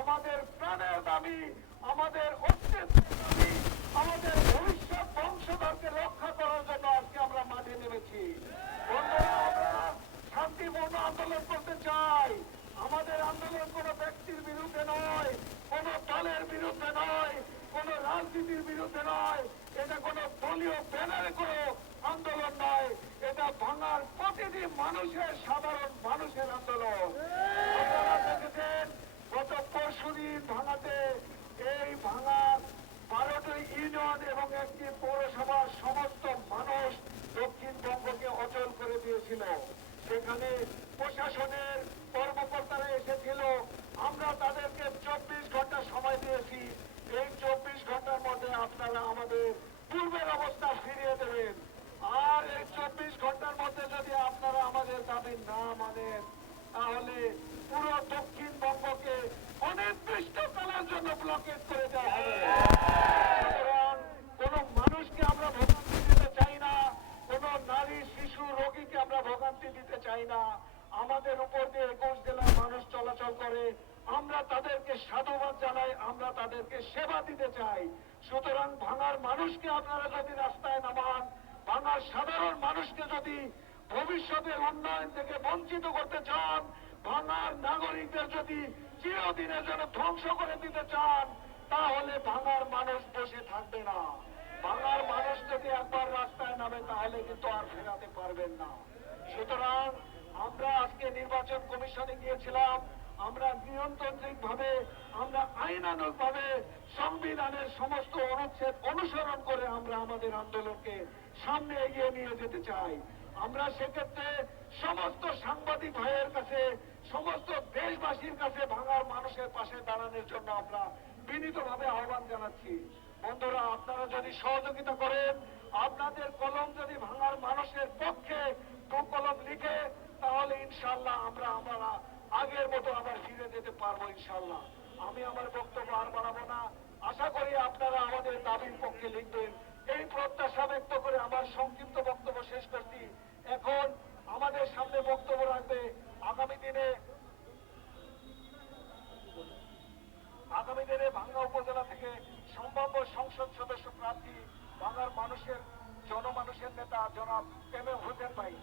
আমাদের প্রাণের দাবি, আমাদের অস্তিত্বের দাবি, আমাদের ভবিষ্যৎ বংশধরকে রক্ষা করার জন্য আজকে আমরা মাঠে নেমেছি। শান্তিপূর্ণ আন্দোলন করতে চাই। আমাদের আন্দোলন কোনো ব্যক্তির বিরুদ্ধে নয়, কোন দলের বিরুদ্ধে নয়, কোন রাজনীতির বিরুদ্ধে নয়। এটা কোনো দলীয় ব্যানারে কোন আন্দোলন নয়। এটা ভাঙার প্রতিটি মানুষের, সাধারণ মানুষের আন্দোলন। পরশুদিন ভাঙাতে এই ভাঙা বারোটি ইউনিয়ন এবং একটি পৌরসভার সমস্ত মানুষ দক্ষিণবঙ্গকে অচল করে দিয়েছিল। সেখানে প্রশাসনের কর্মকর্তারা এসেছিল আমরা তাদেরকে চব্বিশ ঘণ্টা সময় দিয়েছি এই চব্বিশ ঘণ্টার মধ্যে আপনারা আমাদের পূর্বের অবস্থা ফিরিয়ে দেবেন আর এই চব্বিশ ঘণ্টার মধ্যে যদি আপনারা আমাদের দাবি না মানেন তাহলে পুরো দক্ষিণবঙ্গকে অনির্দিষ্টকালের জন্য ব্লকেট করে দেওয়া হবে সুতরাং কোন মানুষকে আমরা ভোগান্তি দিতে চাই না কোন নারী শিশু রোগীকে আমরা ভোগান্তি দিতে চাই না আমাদের উপর দিয়ে একুশ জেলার মানুষ চলাচল করে আমরা তাদেরকে সাধুবাদ জানাই আমরা তাদেরকে সেবা দিতে চাই সুতরাং ভাঙার মানুষকে আপনারা যদি রাস্তায় নামান ভাঙার সাধারণ মানুষকে যদি ভবিষ্যতের উন্নয়ন থেকে বঞ্চিত করতে চান ভাঙার নাগরিকদের যদি চিরদিনের জন্য ধ্বংস করে দিতে চান তাহলে ভাঙার মানুষ বসে থাকবে না। ভাঙার মানুষ যদি একবার রাস্তায় নামে, তাহলে কিন্তু আর ফেরাতে পারবেন না। সুতরাং আমরা আজকে নির্বাচন কমিশনে গিয়েছিলাম। আমরা নিয়ন্ত্রণিক ভাবে আমরা আইনানুগ ভাবে সংবিধানের সমস্ত অনুচ্ছেদ অনুসরণ করে আমরা আমাদের আন্দোলনকে সামনে এগিয়ে নিয়ে যেতে চাই। আমরা সেক্ষেত্রে সমস্ত সাংবাদিক ভাইয়ের কাছে, সমস্ত দেশবাসীর কাছে ভাঙার মানুষের পাশে দাঁড়ানোর জন্য আমরা বিনীতভাবে আহ্বান জানাচ্ছি। বন্ধুরা, আপনারা যদি সহযোগিতা করেন, আপনাদের কলম যদি ভাঙার মানুষের পক্ষে দু কলম লিখে, তাহলে ইনশাল্লাহ আমরা আমরা আগের মতো আবার ফিরে যেতে পারব ইনশাল্লাহ আমি আমার বক্তব্য আর বাড়াবো না। আশা করি আপনারা আমাদের দাবির পক্ষে লিখবেন। এই প্রত্যাশা ব্যক্ত করে আমার সংক্ষিপ্ত বক্তব্য শেষ করছি। এখন আমাদের সামনে বক্তব্য রাখবে আগামী দিনে দিনে ভাঙ্গা উপজেলা থেকে সম্ভাব্য সংসদ সদস্য প্রার্থী বাংলার মানুষের, জনমানুষের নেতা জনাব এম এ হোসেন ভাই।